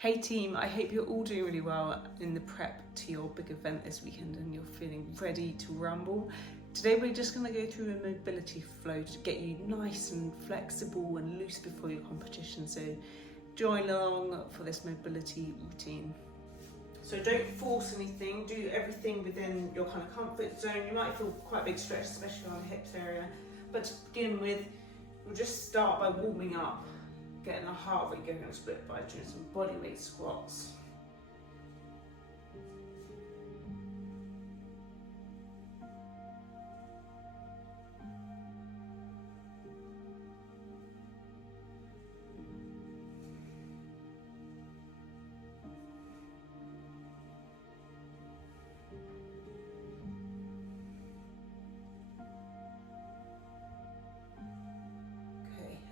Hey team, I hope you're all doing really well in the prep to your big event this weekend and you're feeling ready to rumble. Today we're just going to go through a mobility flow to get you nice and flexible and loose before your competition, so join along for this mobility routine. So don't force anything, do everything within your kind of comfort zone. You might feel quite a big stretch, especially on the hips area, but to begin with, we'll just start by warming up, getting the heart rate going a little bit by doing some body weight squats.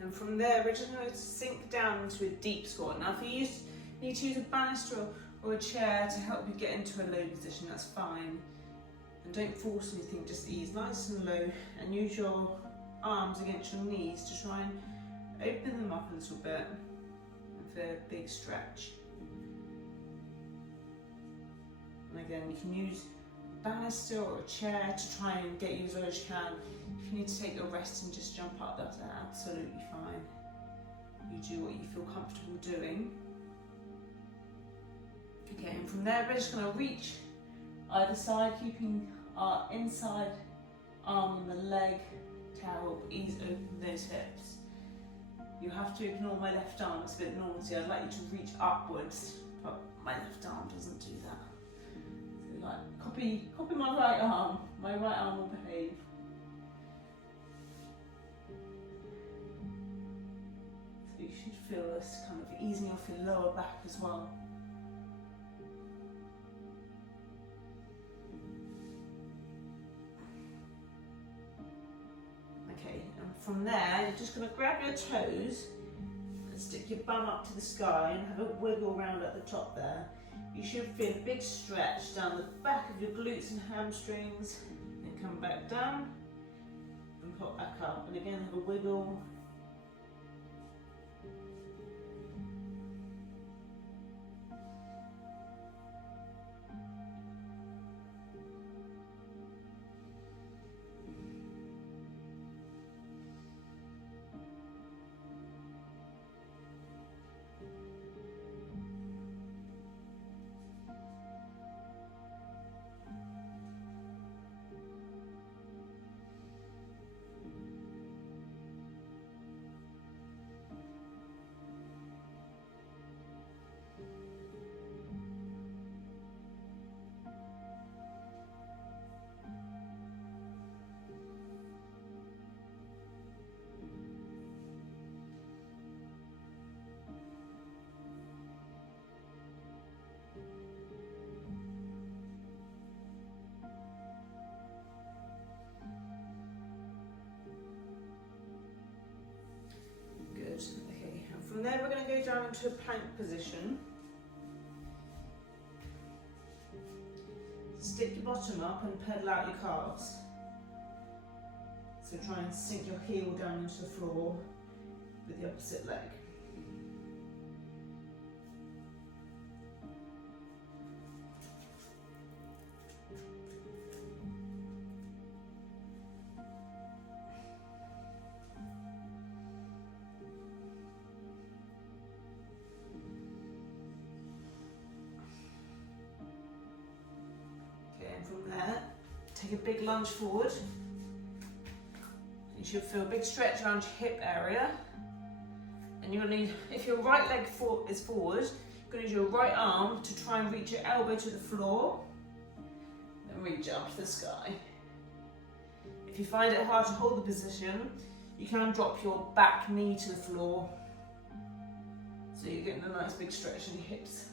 And from there, we're just going to sink down into a deep squat. Now, if you need to use a banister or a chair to help you get into a low position, that's fine. And don't force anything, just ease nice and low and use your arms against your knees to try and open them up a little bit for a big stretch. And again, you can use a banister or a chair to try and get you as low as you can. If you need to take a rest and just jump up, that's absolutely fine. You do what you feel comfortable doing. Okay, and from there we're just going to reach either side, keeping our inside arm on the leg to help ease open those hips. You have to ignore my left arm, it's a bit naughty. I'd like you to reach upwards, but my left arm doesn't do that. So like, copy my right arm will behave. So you should feel this kind of easing off your lower back as well. Okay, and from there, you're just going to grab your toes and stick your bum up to the sky and have a wiggle around at the top there. You should feel a big stretch down the back of your glutes and hamstrings, and come back down and pop back up, and again have a wiggle. Okay, and from there we're going to go down into a plank position. Stick your bottom up and pedal out your calves. So try and sink your heel down into the floor with the opposite leg. From there, take a big lunge forward. You should feel a big stretch around your hip area. And you're going to need, if your right leg is forward, you're going to use your right arm to try and reach your elbow to the floor. Then reach up to the sky. If you find it hard to hold the position, you can drop your back knee to the floor. So you're getting a nice big stretch in your hips.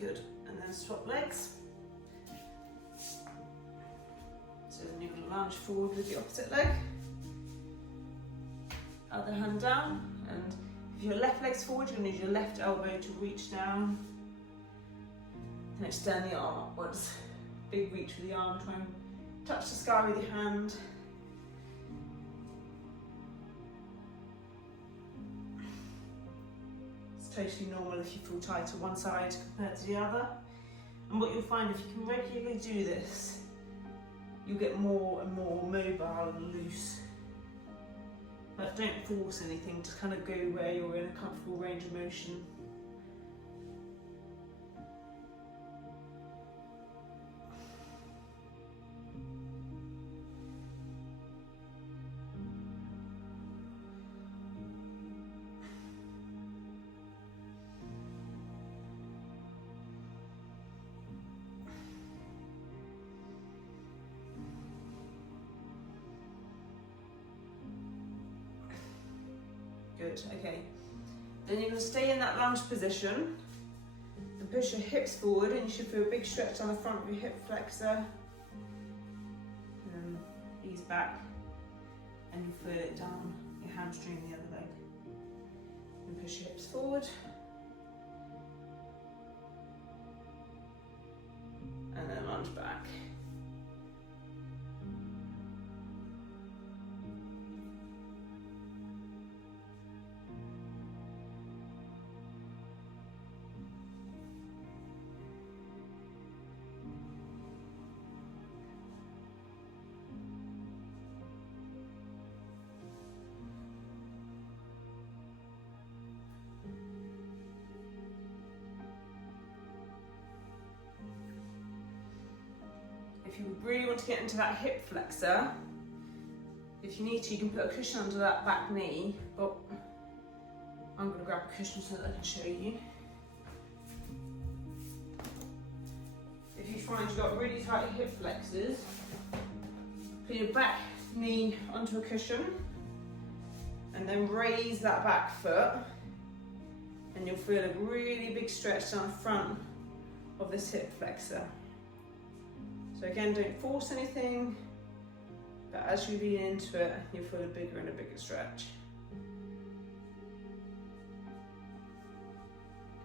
Good. And then swap legs. So then you're going to lunge forward with the opposite leg. Other hand down. And if your left leg's forward, you're going to use your left elbow to reach down. And extend the arm upwards. Big reach with the arm. Try and touch the sky with your hand. Totally normal if you feel tight to one side compared to the other. And what you'll find, if you can regularly do this, you'll get more and more mobile and loose. But don't force anything, just kind of go where you're in a comfortable range of motion. Good, okay. Then you're going to stay in that lunge position and push your hips forward, and you should feel a big stretch down the front of your hip flexor. And ease back, and you feel it down your hamstring, the other leg. And push your hips forward. And then lunge back. If you really want to get into that hip flexor, if you need to, you can put a cushion under that back knee, but I'm going to grab a cushion so that I can show you. If you find you've got really tight hip flexors, put your back knee onto a cushion and then raise that back foot, and you'll feel a really big stretch down the front of this hip flexor. So again, don't force anything, but as you lean into it, you'll feel a bigger and a bigger stretch.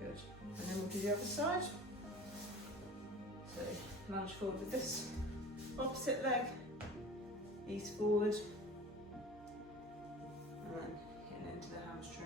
Good. And then we'll do the other side. So lunge forward with this opposite leg, ease forward, and then getting into the hamstring.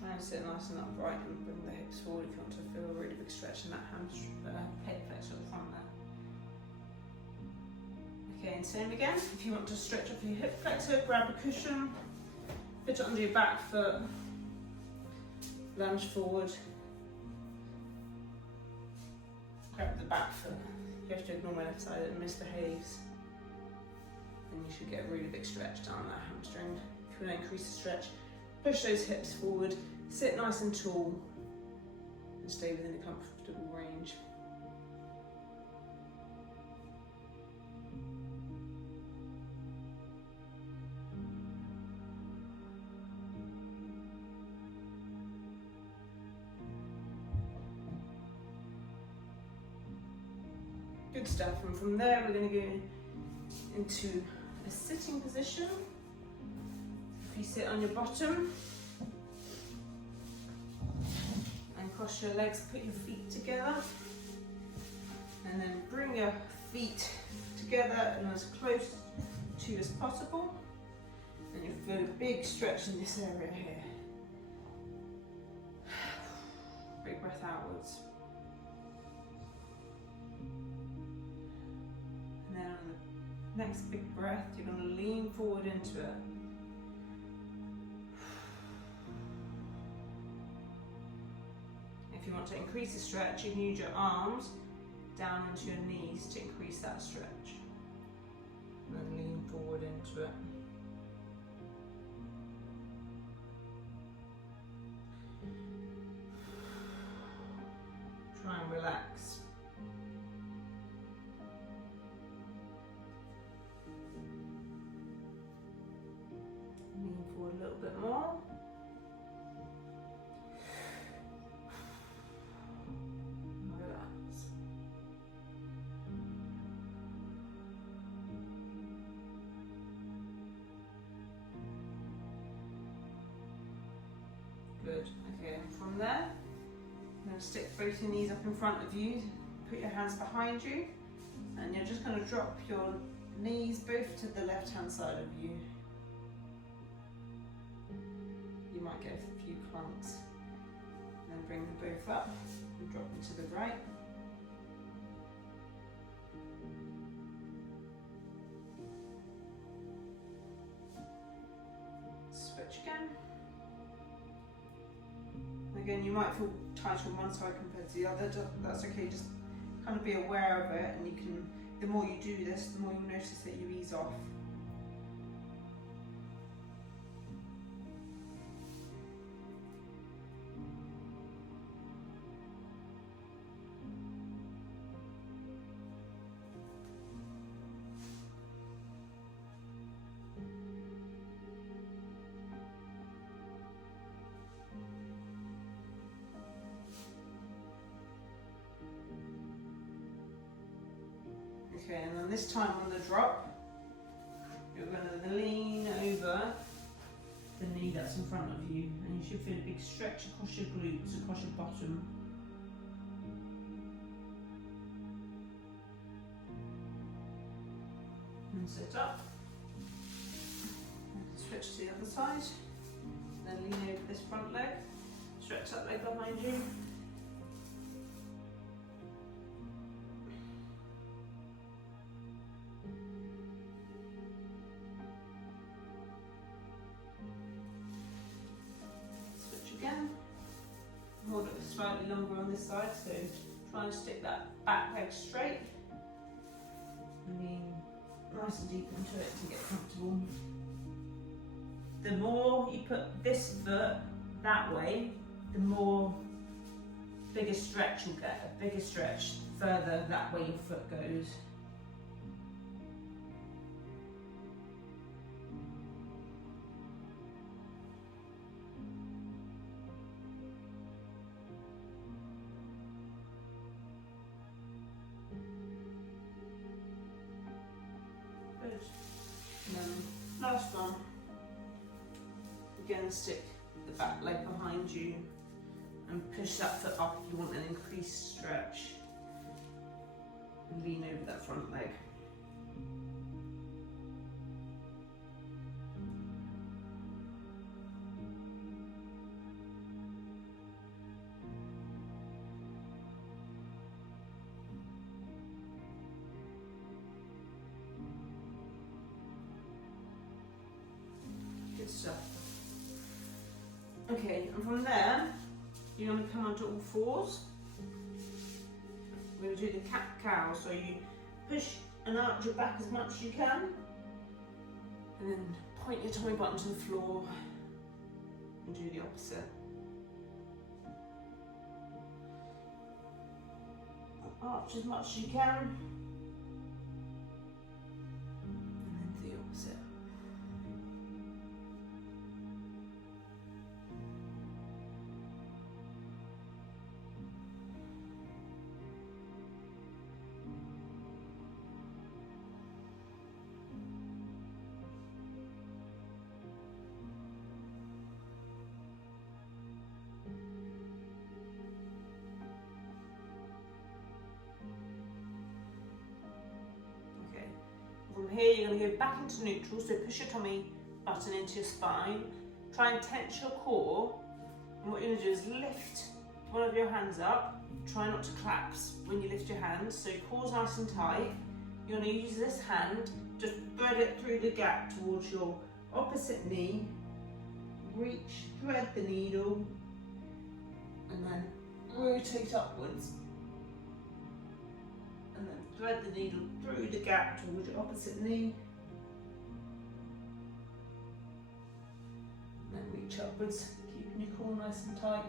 Try and sit nice and upright and bring the hips forward if you want to feel a really big stretch in that head flexor at the front there. Okay, and same again. If you want to stretch up your hip flexor, grab a cushion, put it under your back foot, lunge forward, grab the back foot. You have to ignore my left side, it misbehaves. And you should get a really big stretch down that hamstring. If you want to increase the stretch, push those hips forward, sit nice and tall, and stay within a comfortable range. Good stuff, and from there we're going to go into a sitting position. If you sit on your bottom and cross your legs, put your feet together, and then bring your feet together and as close to you as possible, and you'll feel a big stretch in this area here. big breath outwards. And then on the next big breath, you're going to lean forward into it. If you want to increase the stretch, you can use your arms down into your knees to increase that stretch. And then lean forward into it. Try and relax. Lean forward a little bit more. Relax. Good. Okay, and from there, you're going to stick both your knees up in front of you, put your hands behind you, and you're just going to drop your knees both to the left hand side of you. You might get a few clunks. Then bring them both up and drop them to the right. Switch again. Again, you might feel tight on one side compared to the other. That's okay, just kind of be aware of it, and you can, the more you do this, the more you notice that you ease off. Okay, and then this time on the drop, you're going to lean over the knee that's in front of you, and you should feel a big stretch across your glutes, across your bottom. And sit up. And switch to the other side. Then lean over this front leg. Stretch that leg behind you. Hold it slightly longer on this side, so try and stick that back leg straight and lean nice and deep into it to get comfortable. The more you put this foot that way, the more bigger stretch you'll get, a bigger stretch further that way your foot goes. And then last one, again stick the back leg behind you and push that foot up if you want an increased stretch, and lean over that front leg. Good stuff. Okay, and from there, you're going to come onto all fours. We're going to do the cat cow, so you push and arch your back as much as you can, and then point your tummy button to the floor, and do the opposite. Arch as much as you can, and then do the opposite. From here, you're going to go back into neutral, so push your tummy button into your spine. Try and tense your core, and what you're going to do is lift one of your hands up. Try not to collapse when you lift your hands, so core's nice and tight. You're going to use this hand, just thread it through the gap towards your opposite knee. Reach, thread the needle, and then rotate upwards. And then thread the needle through the gap towards your opposite knee. And then reach upwards, keeping your core nice and tight.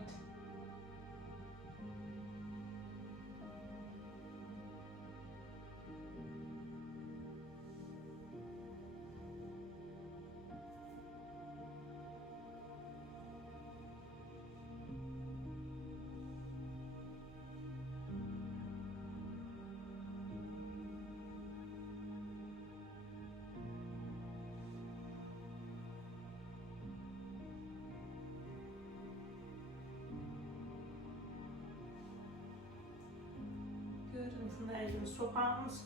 Good, and from there you're going to swap arms.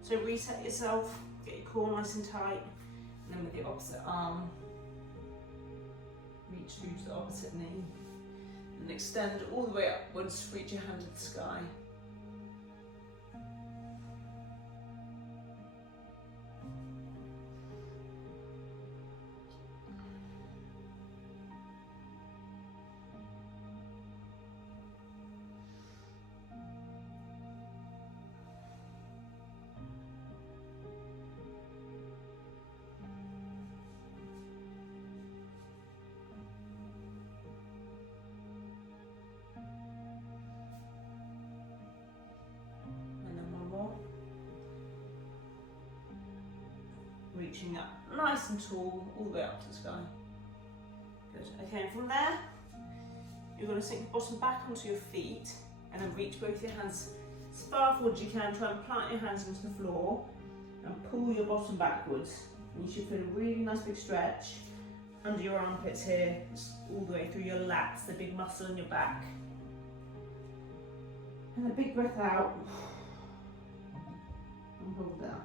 So reset yourself, get your core nice and tight, and then with the opposite arm, reach through to the opposite knee, and extend all the way upwards, reach your hand to the sky. Reaching up nice and tall, all the way up to the sky. Good. Okay, and from there, you're going to sink your bottom back onto your feet and then reach both your hands as far forward as you can. Try and plant your hands into the floor and pull your bottom backwards. And you should feel a really nice big stretch under your armpits here, all the way through your lats, the big muscle in your back. And a big breath out. And hold down.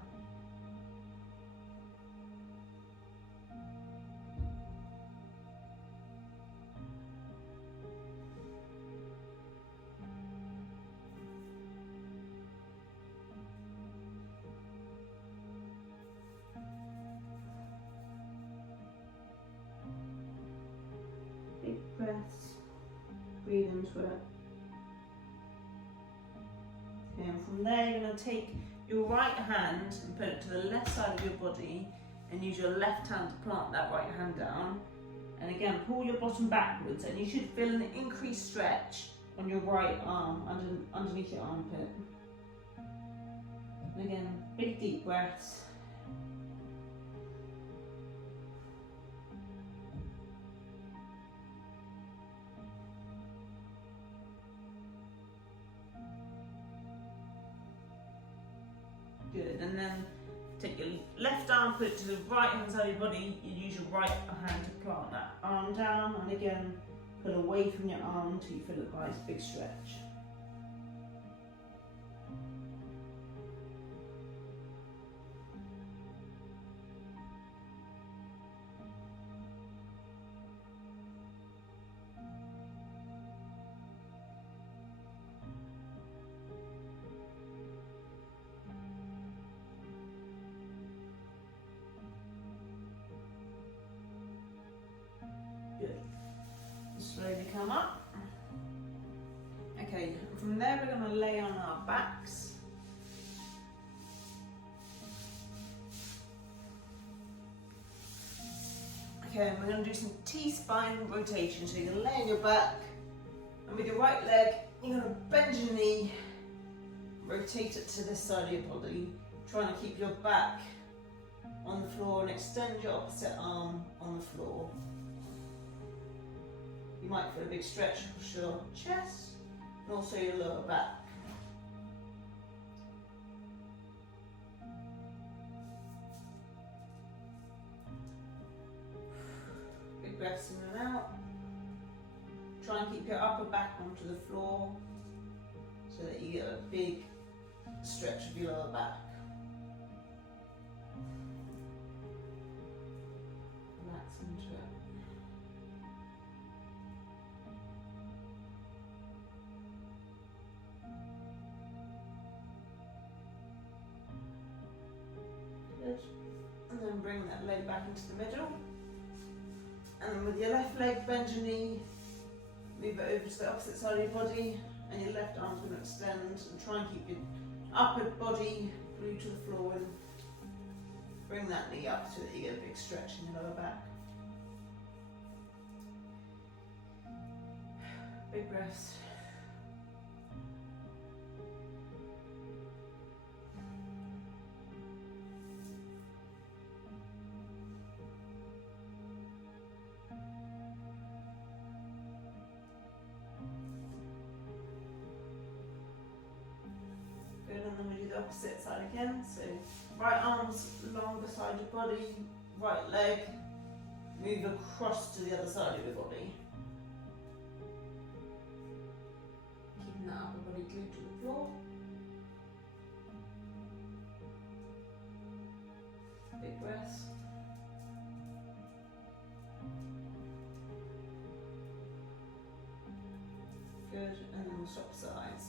Big breaths, breathe into it. Okay, and from there you're going to take your right hand and put it to the left side of your body and use your left hand to plant that right hand down. And again, pull your bottom backwards and you should feel an increased stretch on your right arm, underneath your armpit. And again, big deep breaths. Good, and then take your left arm, put it to the right hand side of your body, you use your right hand to plant that arm down, and again, pull away from your arm until you feel a nice big stretch. Good. Slowly come up. Okay, from there we're going to lay on our backs. Okay, and we're going to do some T-spine rotation. So you're going to lay on your back, and with your right leg, you're going to bend your knee, rotate it to this side of your body, trying to keep your back on the floor and extend your opposite arm on the floor. You might feel a big stretch across your chest and also your lower back. Big breaths in and out. Try and keep your upper back onto the floor so that you get a big stretch of your lower back. Relax into it. Good. And then bring that leg back into the middle. And then with your left leg, bend your knee, move it over to the opposite side of your body, and your left arm's going to extend, and try and keep your upper body glued to the floor, and bring that knee up so that you get a big stretch in your lower back. Big breaths. Good, and then we do the opposite side again. So right arm's along beside your body, right leg, move across to the other side of your body. Keeping that upper body glued to the floor. Big breaths. Good, and then we'll swap sides.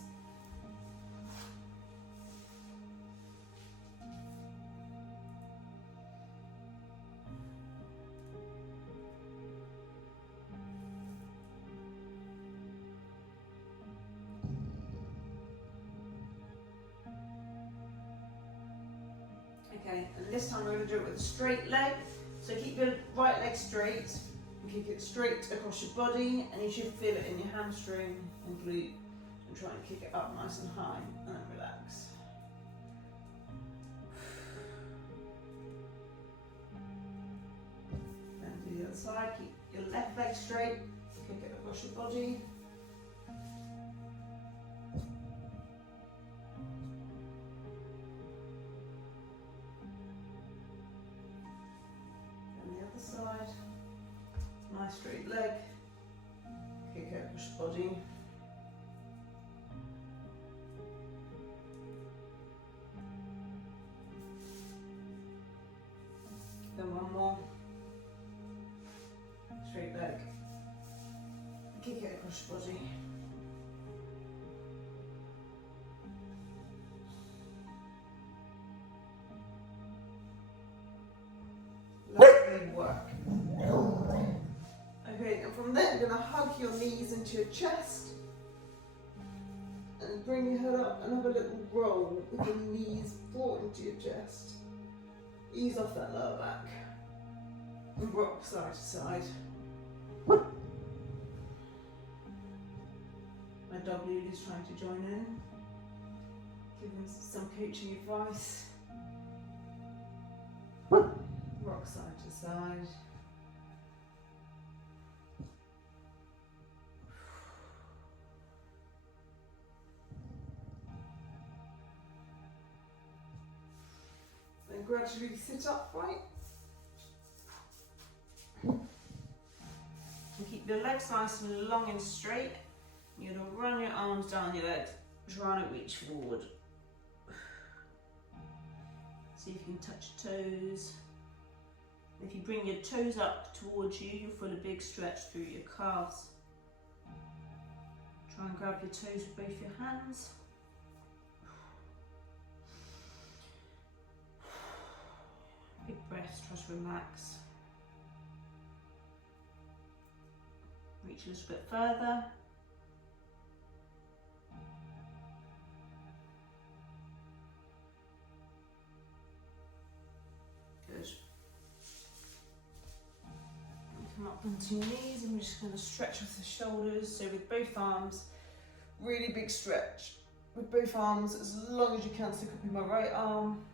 Okay, and this time we're going to do it with a straight leg. So keep your right leg straight, and kick it straight across your body, and you should feel it in your hamstring and glute, and try and kick it up nice and high, and then relax. Then do the other side, keep your left leg straight, kick it across your body. Side, nice straight leg, kick it across your body. Then one more, straight leg, kick it across your body. Lovely work. Okay, and from there you're going to hug your knees into your chest and bring your head up and have a little roll with your knees brought into your chest. Ease off that lower back and rock side to side. My dog Lulu's trying to join in, give him some coaching advice. Rock side to side. Then gradually sit upright. And keep your legs nice and long and straight. You're going to run your arms down your legs, trying to reach forward. See if you can touch toes. If you bring your toes up towards you, you'll feel a big stretch through your calves. Try and grab your toes with both your hands. Big breaths, try to relax. Reach a little bit further. Good. Come up onto your knees, and we're just going to stretch off the shoulders. So with both arms, really big stretch. With both arms as long as you can. So copy my right arm.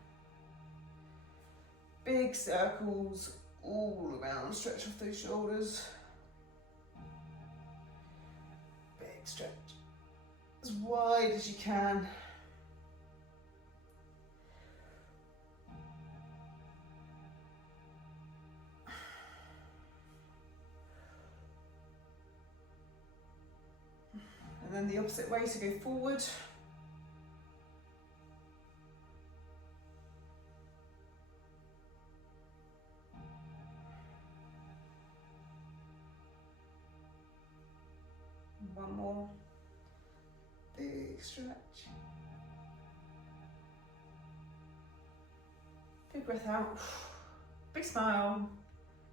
Big circles all around. Stretch off those shoulders. Big stretch. As wide as you can. And then the opposite way, so go forward. One more. Big stretch. Big breath out, big smile,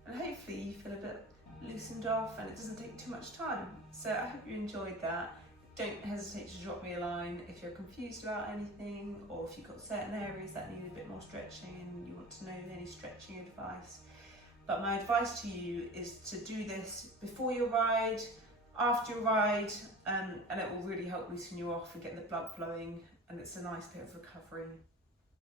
and hopefully you feel a bit loosened off and it doesn't take too much time. So I hope you enjoyed that. Don't hesitate to drop me a line if you're confused about anything, or if you've got certain areas that need a bit more stretching and you want to know any stretching advice. But my advice to you is to do this before your ride, after your ride, and it will really help loosen you off and get the blood flowing, and it's a nice bit of recovery.